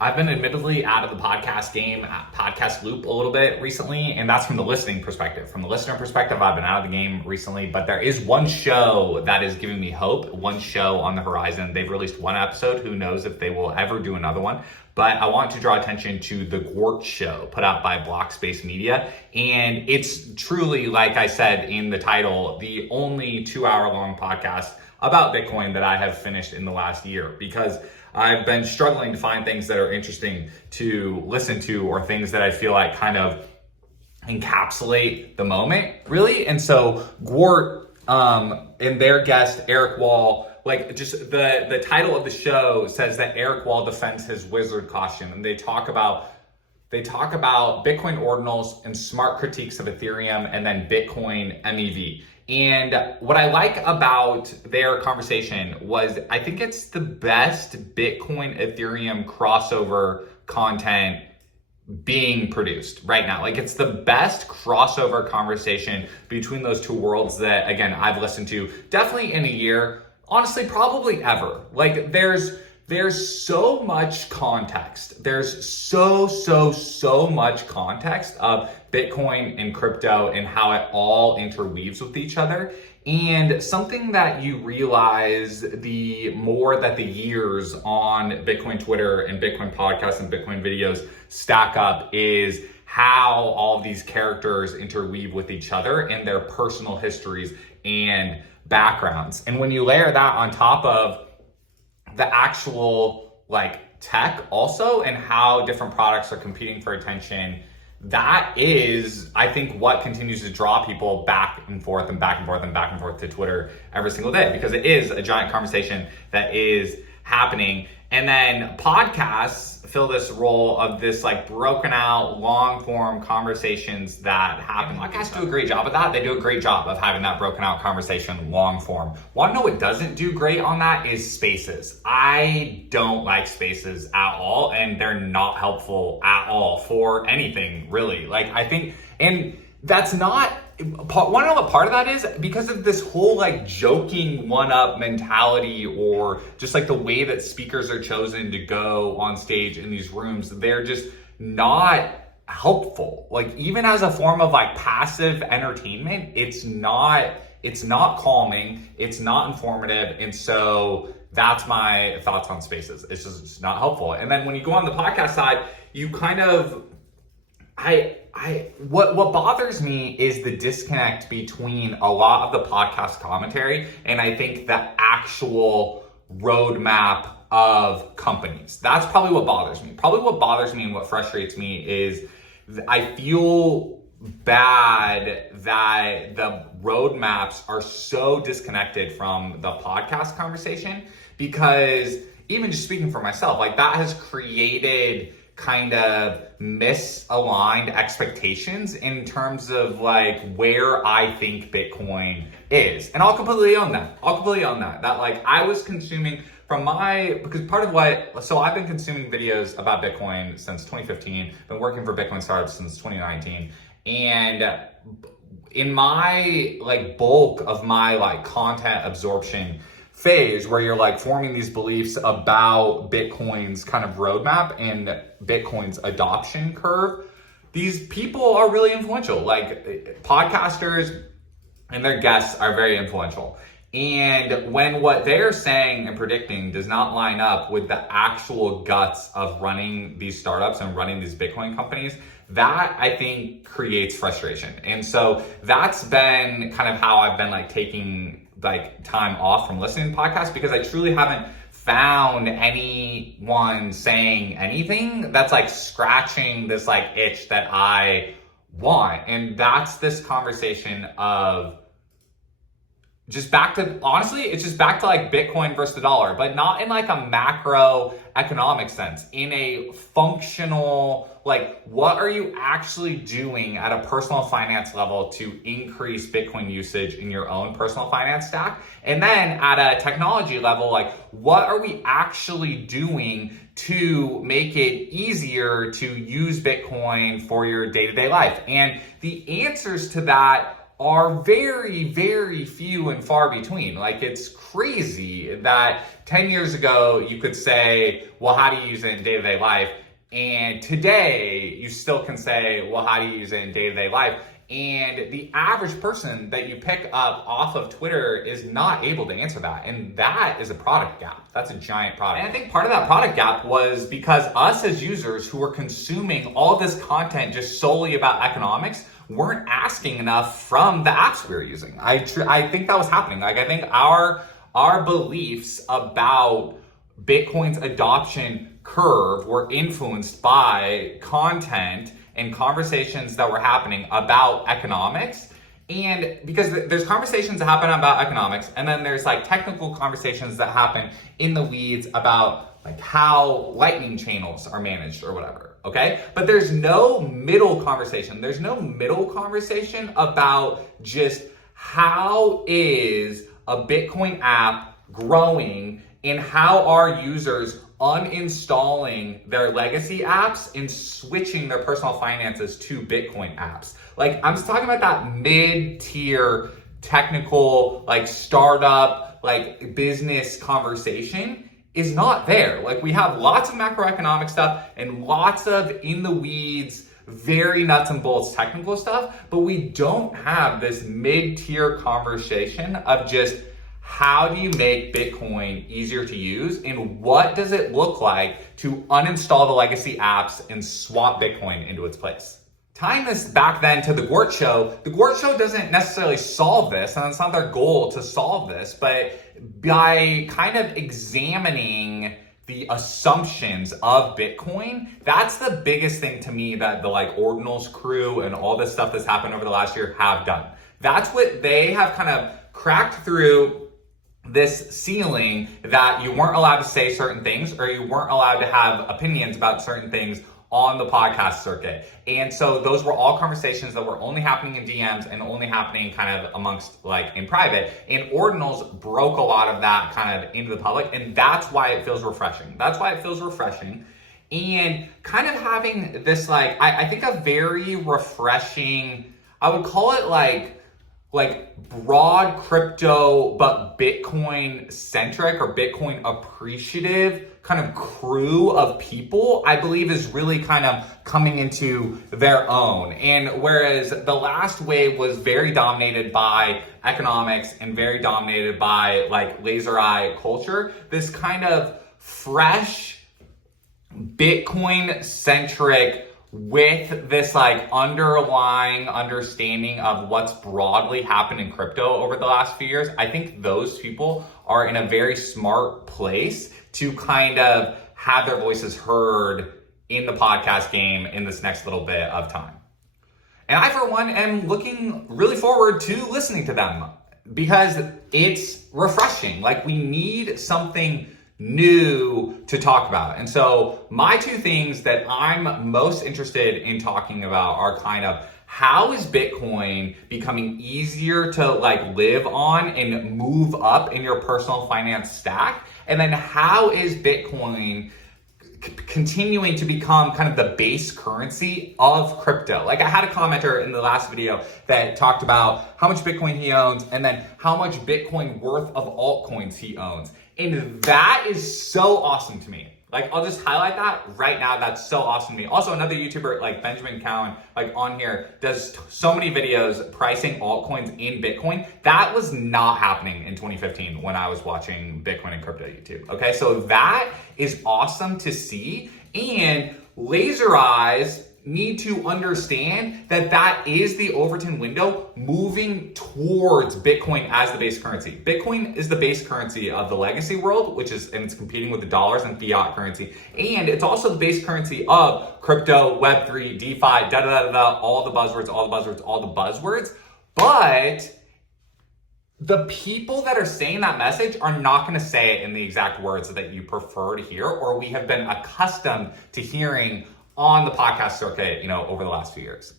I've been admittedly out of the podcast game, podcast loop a little bit recently, and that's from the listening perspective. From the listener perspective, I've been out of the game recently, but there is one show that is giving me hope, one show on the horizon. They've released one episode. Who knows if they will ever do another one? But I want to draw attention to The Gwart Show, put out by Blockspace Media. And it's truly, like I said in the title, the only 2-hour-long podcast about Bitcoin that I have finished in the last year, because I've been struggling to find things that are interesting to listen to, or things that I feel like kind of encapsulate the moment, really. And so Gwart and their guest, Eric Wall, like just the title of the show says that Eric Wall defends his wizard costume, and they talk about Bitcoin ordinals and smart critiques of Ethereum, and then Bitcoin MEV. And what I like about their conversation was, I think it's the best Bitcoin Ethereum crossover content being produced right now. Like, it's the best crossover conversation between those two worlds that, again, I've listened to definitely in a year, honestly, probably ever. Like, there's so much context. There's so much context of Bitcoin and crypto and how it all interweaves with each other. And something that you realize the more that the years on Bitcoin Twitter and Bitcoin podcasts and Bitcoin videos stack up is how all of these characters interweave with each other and their personal histories and backgrounds. And when you layer that on top of the actual like tech also, and how different products are competing for attention, that is, I think, what continues to draw people back and forth and back and forth and back and forth to Twitter every single day, because it is a giant conversation that is happening. And then podcasts fill this role of this like broken out long form conversations that happen. Podcasts do a great job of that. They do a great job of having that broken out conversation long form. Want to know what doesn't do great on that is spaces. I don't like spaces at all, and they're not helpful at all for anything really. Like, I think, and that's not, want to know what part of that is? Because of this whole like joking one-up mentality, or just like the way that speakers are chosen to go on stage in these rooms, they're just not helpful. Like, even as a form of like passive entertainment, it's not calming, it's not informative. And so that's my thoughts on spaces. It's just not helpful. And then when you go on the podcast side, you kind of, what bothers me is the disconnect between a lot of the podcast commentary and I think the actual roadmap of companies. That's probably what bothers me. Probably what bothers me and what frustrates me is I feel bad that the roadmaps are so disconnected from the podcast conversation, because even just speaking for myself, like, that has created kind of misaligned expectations in terms of like where I think Bitcoin is. And I'll completely own that. That like, I was consuming because part of so I've been consuming videos about Bitcoin since 2015, been working for Bitcoin startups since 2019. And in my like bulk of my like content absorption phase, where you're like forming these beliefs about Bitcoin's kind of roadmap and Bitcoin's adoption curve, these people are really influential. Like, podcasters and their guests are very influential. And when what they're saying and predicting does not line up with the actual guts of running these startups and running these Bitcoin companies, that I think creates frustration. And so that's been kind of how I've been like taking like time off from listening to podcasts, because I truly haven't found anyone saying anything that's like scratching this like itch that I want. And that's this conversation of just back to, honestly, it's just back to like Bitcoin versus the dollar, but not in like a macroeconomic sense, in a functional, like, what are you actually doing at a personal finance level to increase Bitcoin usage in your own personal finance stack? And then at a technology level, like, what are we actually doing to make it easier to use Bitcoin for your day-to-day life? And the answers to that are very, very few and far between. Like, it's crazy that 10 years ago you could say, well, how do you use it in day-to-day life? And today you still can say, well, how do you use it in day-to-day life? And the average person that you pick up off of Twitter is not able to answer that. And that is a product gap. That's a giant product. And I think part of that product gap was because us as users who were consuming all this content just solely about economics weren't asking enough from the apps we were using. I think that was happening. Like, I think our beliefs about Bitcoin's adoption curve were influenced by content and conversations that were happening about economics. And because there's conversations that happen about economics, and then there's like technical conversations that happen in the weeds about like how lightning channels are managed or whatever, okay? But there's no middle conversation. There's no middle conversation about just how is a Bitcoin app growing and how are users uninstalling their legacy apps and switching their personal finances to Bitcoin apps. Like, I'm just talking about that mid-tier technical, like startup, like business conversation is not there. Like, we have lots of macroeconomic stuff and lots of in the weeds, very nuts and bolts technical stuff, but we don't have this mid-tier conversation of just how do you make Bitcoin easier to use, and what does it look like to uninstall the legacy apps and swap Bitcoin into its place? Tying this back then to the Gwart Show, the Gwart Show doesn't necessarily solve this, and it's not their goal to solve this, but by kind of examining the assumptions of Bitcoin, that's the biggest thing to me that the like Ordinals crew and all this stuff that's happened over the last year have done. That's what they have kind of cracked through this ceiling that you weren't allowed to say certain things or you weren't allowed to have opinions about certain things on the podcast circuit. And so those were all conversations that were only happening in DMs and only happening kind of amongst like in private. And Ordinals broke a lot of that kind of into the public. And that's why it feels refreshing. That's why it feels refreshing. And kind of having this like, I think a very refreshing, I would call it like broad crypto, but Bitcoin centric or Bitcoin appreciative kind of crew of people, I believe is really kind of coming into their own. And whereas the last wave was very dominated by economics and very dominated by like laser eye culture, this kind of fresh Bitcoin centric with this like underlying understanding of what's broadly happened in crypto over the last few years, I think those people are in a very smart place to kind of have their voices heard in the podcast game in this next little bit of time. And I, for one, am looking really forward to listening to them because it's refreshing. Like, we need something new to talk about. And so my two things that I'm most interested in talking about are kind of how is Bitcoin becoming easier to like live on and move up in your personal finance stack? And then how is Bitcoin continuing to become kind of the base currency of crypto? Like, I had a commenter in the last video that talked about how much Bitcoin he owns and then how much Bitcoin worth of altcoins he owns. And that is so awesome to me. Like, I'll just highlight that right now. That's so awesome to me. Also, another YouTuber like Benjamin Cowan, like on here, does so many videos pricing altcoins in Bitcoin. That was not happening in 2015 when I was watching Bitcoin and crypto YouTube. Okay, so that is awesome to see. And laser eyes need to understand that that is the Overton window moving towards Bitcoin as the base currency. Bitcoin is the base currency of the legacy world, and it's competing with the dollars and fiat currency. And it's also the base currency of crypto, Web3, DeFi, all the buzzwords. But the people that are saying that message are not going to say it in the exact words that you prefer to hear, or we have been accustomed to hearing on the podcast circuit, over the last few years.